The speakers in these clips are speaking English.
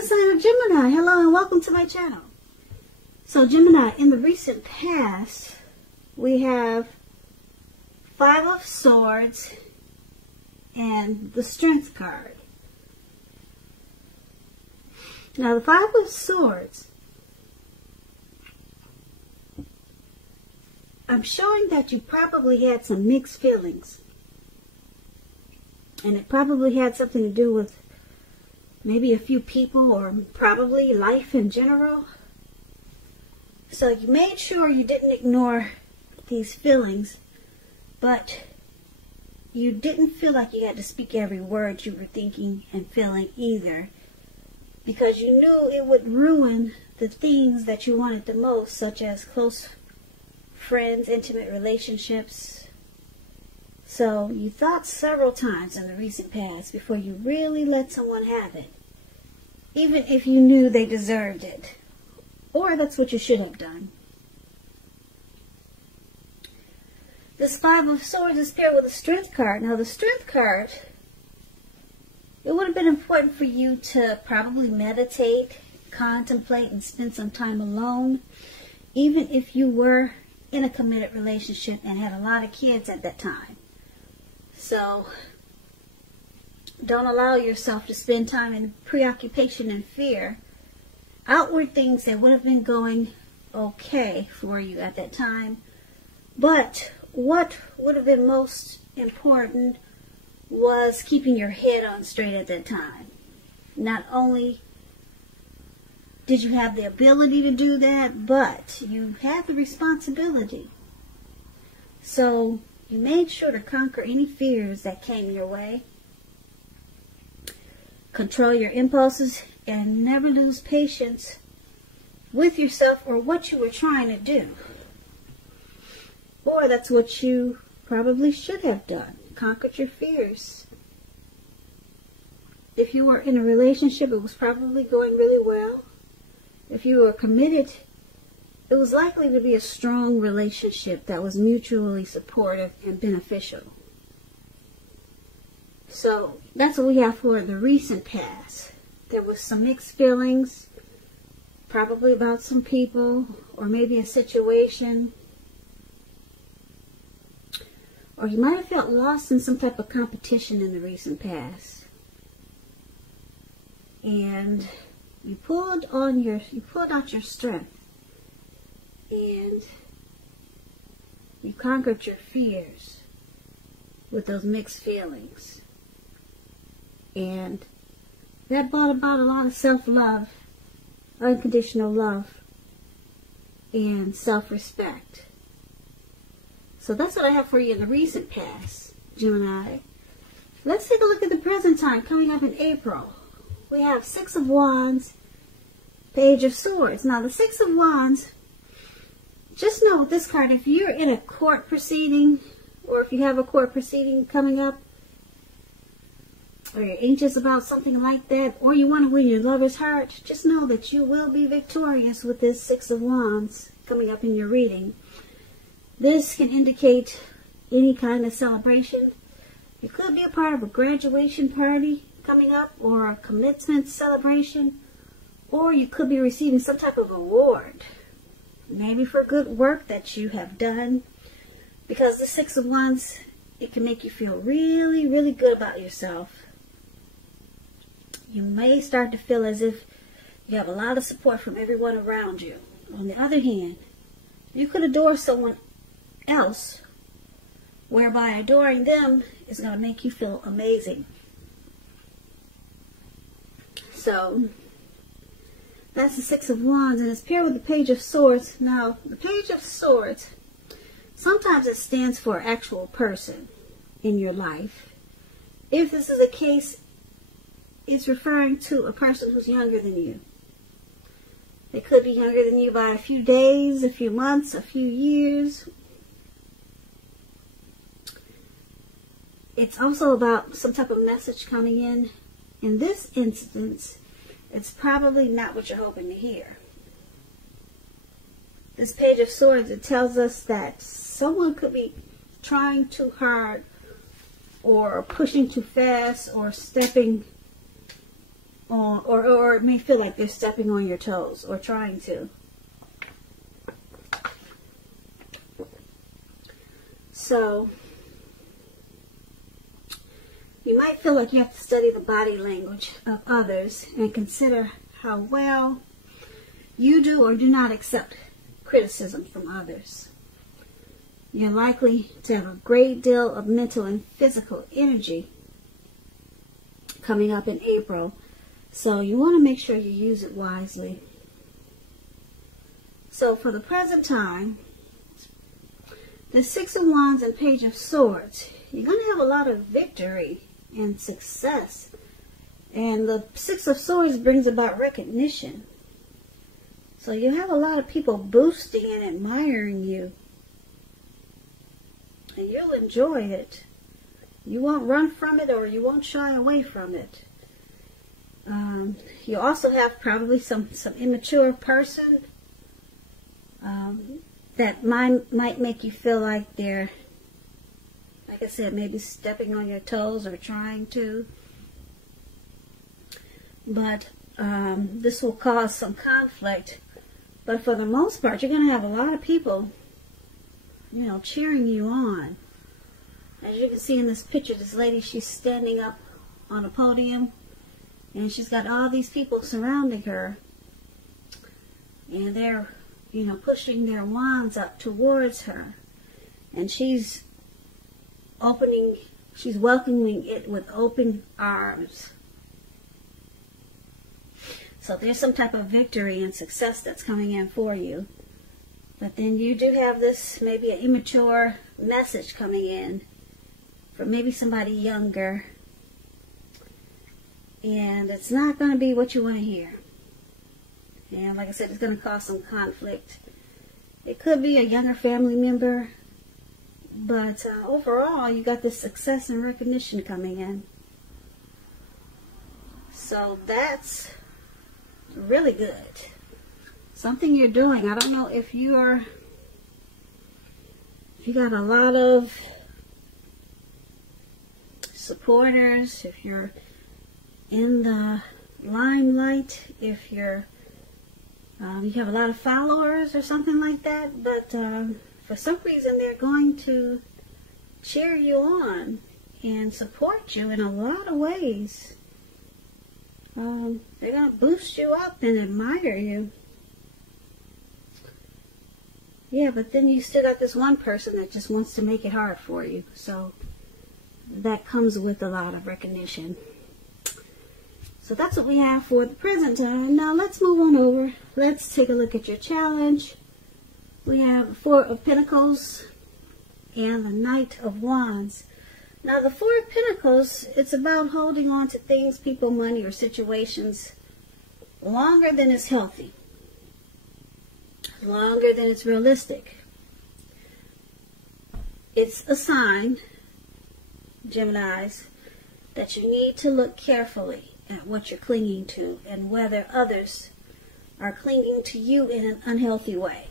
the sign of Gemini. Hello and welcome to my channel. So Gemini, in the recent past, we have Five of Swords and the Strength card. Now the Five of Swords, I'm showing that you probably had some mixed feelings. And it probably had something to do with maybe a few people or probably life in general. So you made sure you didn't ignore these feelings, but you didn't feel like you had to speak every word you were thinking and feeling either, because you knew it would ruin the things that you wanted the most, such as close friends, intimate relationships. So you thought several times in the recent past before you really let someone have it, even if you knew they deserved it, or that's what you should have done. This Five of Swords is paired with a Strength card. Now the Strength card, it would have been important for you to probably meditate, contemplate, and spend some time alone, even if you were in a committed relationship and had a lot of kids at that time. So don't allow yourself to spend time in preoccupation and fear. Outward things that would have been going okay for you at that time. But what would have been most important was keeping your head on straight at that time. Not only did you have the ability to do that, but you had the responsibility. So you made sure to conquer any fears that came your way. Control your impulses and never lose patience with yourself or what you were trying to do. Or that's what you probably should have done. Conquered your fears. If you were in a relationship, it was probably going really well. If you were committed, it was likely to be a strong relationship that was mutually supportive and beneficial. So that's what we have for the recent past. There was some mixed feelings, probably about some people, or maybe a situation. Or you might have felt lost in some type of competition in the recent past. And you pulled out your strength. And you conquered your fears with those mixed feelings. And that brought about a lot of self-love, unconditional love, and self-respect. So that's what I have for you in the recent past, Gemini. Let's take a look at the present time coming up in April. We have Six of Wands, Page of Swords. Now the Six of Wands, just know with this card, if you're in a court proceeding, or if you have a court proceeding coming up, or you're anxious about something like that, or you want to win your lover's heart, just know that you will be victorious with this Six of Wands coming up in your reading. This can indicate any kind of celebration. It could be a part of a graduation party coming up, or a commencement celebration, or you could be receiving some type of award. Maybe for good work that you have done. Because the Six of Wands, it can make you feel really, really good about yourself. You may start to feel as if you have a lot of support from everyone around you. On the other hand, you could adore someone else, whereby adoring them is going to make you feel amazing. So that's the Six of Wands, and it's paired with the Page of Swords. Now, the Page of Swords, sometimes it stands for an actual person in your life. If this is the case, it's referring to a person who's younger than you. They could be younger than you by a few days, a few months, a few years. It's also about some type of message coming in. In this instance, it's probably not what you're hoping to hear. This Page of Swords, it tells us that someone could be trying too hard, or pushing too fast, or stepping on, or it may feel like they're stepping on your toes or trying to. So you might feel like you have to study the body language of others and consider how well you do or do not accept criticism from others. You're likely to have a great deal of mental and physical energy coming up in April, so you want to make sure you use it wisely. So for the present time, the Six of Wands and Page of Swords, you're going to have a lot of victory and success. And the Six of Swords brings about recognition. So you have a lot of people boosting and admiring you. And you'll enjoy it. You won't run from it, or you won't shy away from it. You also have probably some immature person that might make you feel like they're, like I said, maybe stepping on your toes or trying to. But this will cause some conflict. But for the most part, you're going to have a lot of people, you know, cheering you on. As you can see in this picture, this lady, she's standing up on a podium, and she's got all these people surrounding her, and they're, you know, pushing their wands up towards her, and she's welcoming it with open arms. So there's some type of victory and success that's coming in for you. But then you do have this, maybe an immature message coming in from maybe somebody younger. And it's not going to be what you want to hear. And like I said, it's going to cause some conflict. It could be a younger family member. But overall, you got this success and recognition coming in. So that's really good. Something you're doing. I don't know if you got a lot of supporters, if you're in the limelight, if you have a lot of followers or something like that, but for some reason they're going to cheer you on and support you in a lot of ways. They're going to boost you up and admire you. Yeah, but then you still got this one person that just wants to make it hard for you. So that comes with a lot of recognition. So that's what we have for the present time. Now let's move on over. Let's take a look at your challenge. We have the Four of Pentacles and the Knight of Wands. Now the Four of Pentacles, it's about holding on to things, people, money, or situations longer than is healthy. Longer than it's realistic. It's a sign, Geminis, that you need to look carefully at what you're clinging to and whether others are clinging to you in an unhealthy way.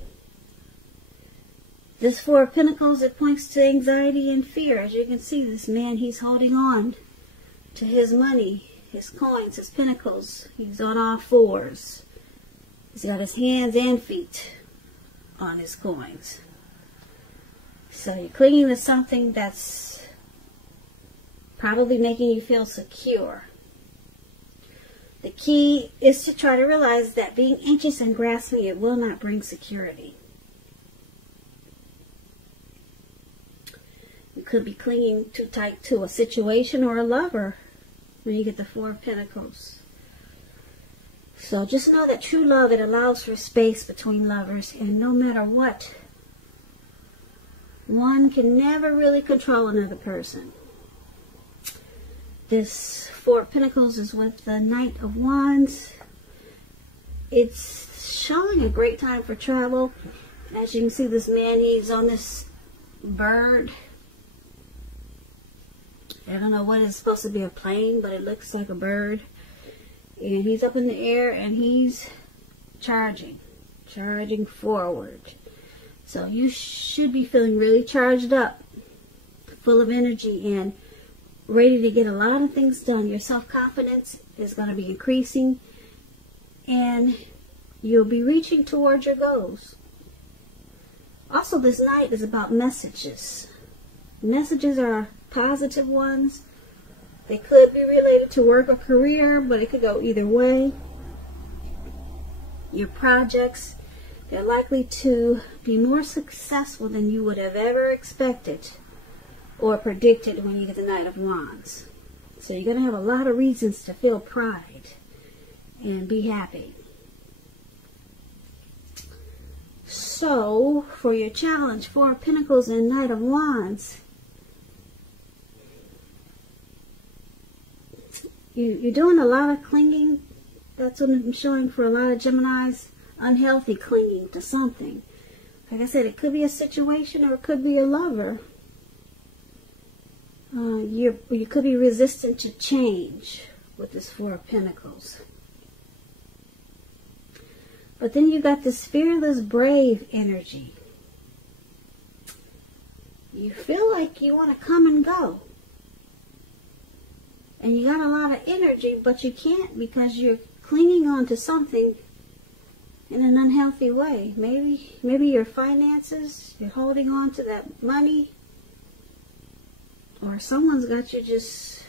This Four of Pentacles, it points to anxiety and fear. As you can see, this man, he's holding on to his money, his coins, his pentacles. He's on all fours. He's got his hands and feet on his coins. So you're clinging to something that's probably making you feel secure. The key is to try to realize that being anxious and grasping it will not bring security. You could be clinging too tight to a situation or a lover when you get the Four of Pentacles. So just know that true love, it allows for space between lovers, and no matter what, one can never really control another person. This Four of Pentacles is with the Knight of Wands. It's showing a great time for travel. As you can see, this man, he's on this bird. I don't know what it's supposed to be, a plane, but it looks like a bird. And he's up in the air and he's charging forward. So you should be feeling really charged up, full of energy, and ready to get a lot of things done. Your self-confidence is going to be increasing, and you'll be reaching towards your goals. Also, this night is about messages. Messages are positive ones. They could be related to work or career, but it could go either way. Your projects, they're likely to be more successful than you would have ever expected or predicted when you get the Knight of Wands. So you're going to have a lot of reasons to feel pride and be happy. So, for your challenge, Four of Pentacles and Knight of Wands, you're doing a lot of clinging. That's what I'm showing for a lot of Geminis. Unhealthy clinging to something. Like I said, it could be a situation or it could be a lover. You could be resistant to change with this Four of Pentacles. But then you got this fearless, brave energy. You feel like you want to come and go. And you got a lot of energy, but you can't because you're clinging on to something in an unhealthy way. Maybe your finances, you're holding on to that money. Or someone's got you just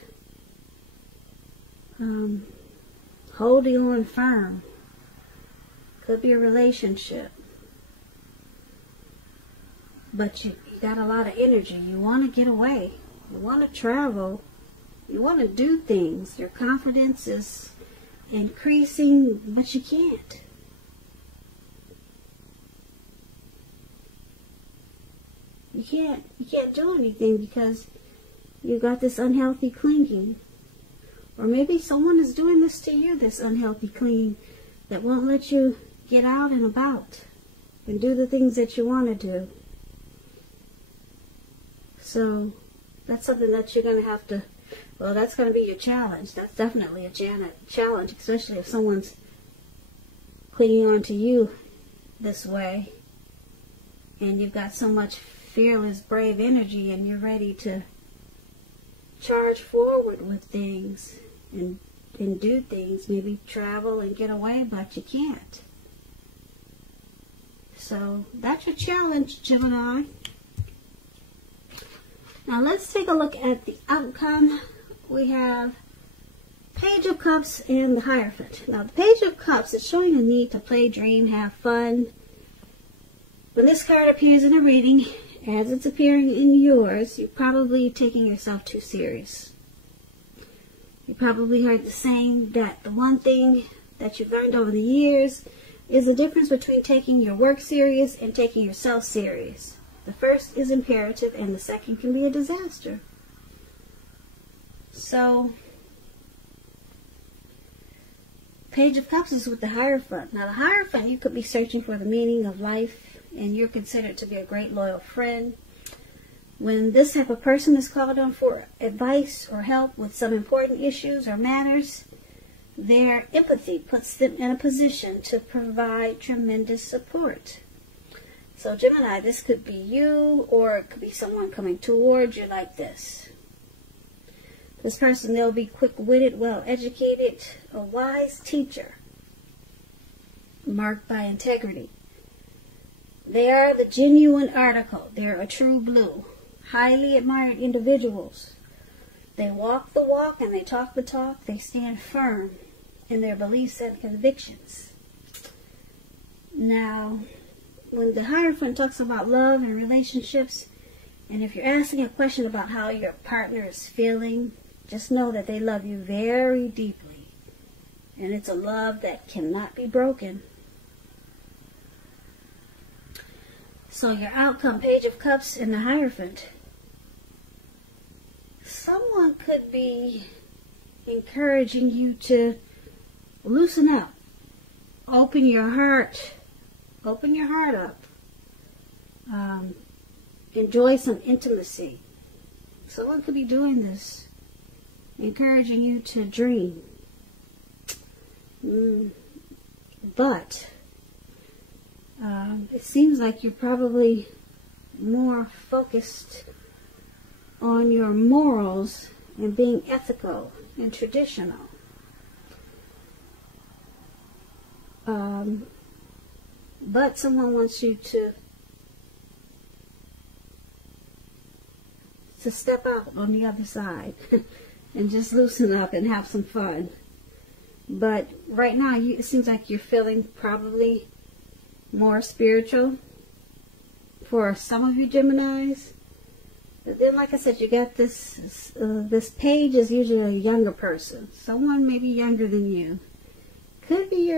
holding on firm. Could be a relationship. But you got a lot of energy. You want to get away. You want to travel. You want to do things. Your confidence is increasing, but you can't. You can't do anything because you got this unhealthy clinging. Or maybe someone is doing this to you, this unhealthy clinging, that won't let you get out and about and do the things that you want to do. So that's something that you're going to have to, well, that's going to be your challenge. That's definitely a challenge, especially if someone's clinging on to you this way and you've got so much fearless, brave energy and you're ready to charge forward with things and do things, maybe travel and get away, but you can't. So that's your challenge, Gemini. Now let's take a look at the outcome. We have Page of Cups and the Hierophant. Now the Page of Cups is showing a need to play, dream, have fun. When this card appears in a reading, as it's appearing in yours, you're probably taking yourself too serious. You probably heard the saying that the one thing that you've learned over the years is the difference between taking your work serious and taking yourself serious. The first is imperative and the second can be a disaster. So, Page of Cups is with the Hierophant. Now the Hierophant, you could be searching for the meaning of life and you're considered to be a great loyal friend. When this type of person is called on for advice or help with some important issues or matters, their empathy puts them in a position to provide tremendous support. So Gemini, this could be you or it could be someone coming towards you like this. This person, they'll be quick-witted, well-educated, a wise teacher, marked by integrity. They are the genuine article. They're a true blue. Highly admired individuals. They walk the walk and they talk the talk. They stand firm in their beliefs and convictions. Now, when the Hierophant talks about love and relationships, and if you're asking a question about how your partner is feeling, just know that they love you very deeply. And it's a love that cannot be broken. So your outcome, Page of Cups and the Hierophant. Someone could be encouraging you to loosen up. Open your heart. Open your heart up. Enjoy some intimacy. Someone could be doing this. Encouraging you to dream. But it seems like you're probably more focused on your morals and being ethical and traditional. But someone wants you to step out on the other side and just loosen up and have some fun. But right now, it seems like you're feeling probably more spiritual for some of you Geminis. But then, like I said, you got this page is usually a younger person, someone maybe younger than you. Could be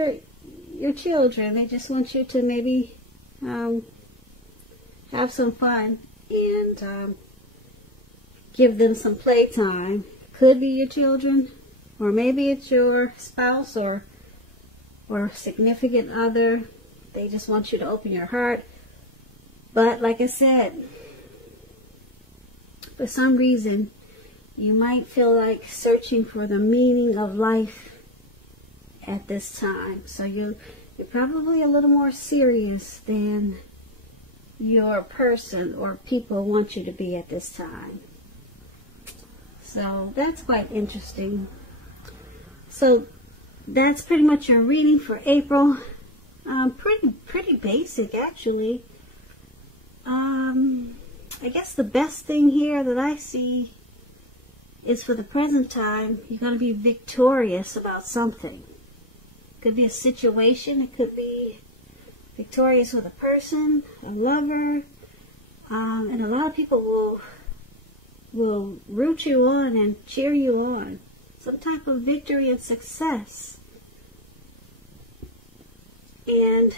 your children. They just want you to maybe have some fun and give them some playtime. Could be your children, or maybe it's your spouse or significant other. They just want you to open your heart. But like I said, for some reason, you might feel like searching for the meaning of life at this time. So you're probably a little more serious than your person or people want you to be at this time. So that's quite interesting. So that's pretty much your reading for April. Pretty basic, actually. I guess the best thing here that I see is, for the present time, you're going to be victorious about something. It could be a situation. It could be victorious with a person, a lover, and a lot of people will root you on and cheer you on. Some type of victory and success. And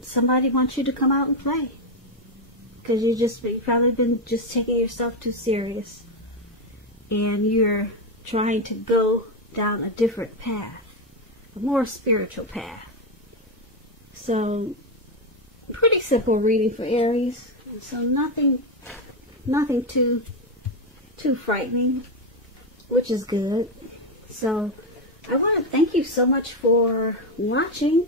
somebody wants you to come out and play, because you've probably been just taking yourself too serious, and you're trying to go down a different path, a more spiritual path. So pretty simple reading for Aries. So nothing too frightening, which is good. So I want to thank you so much for watching.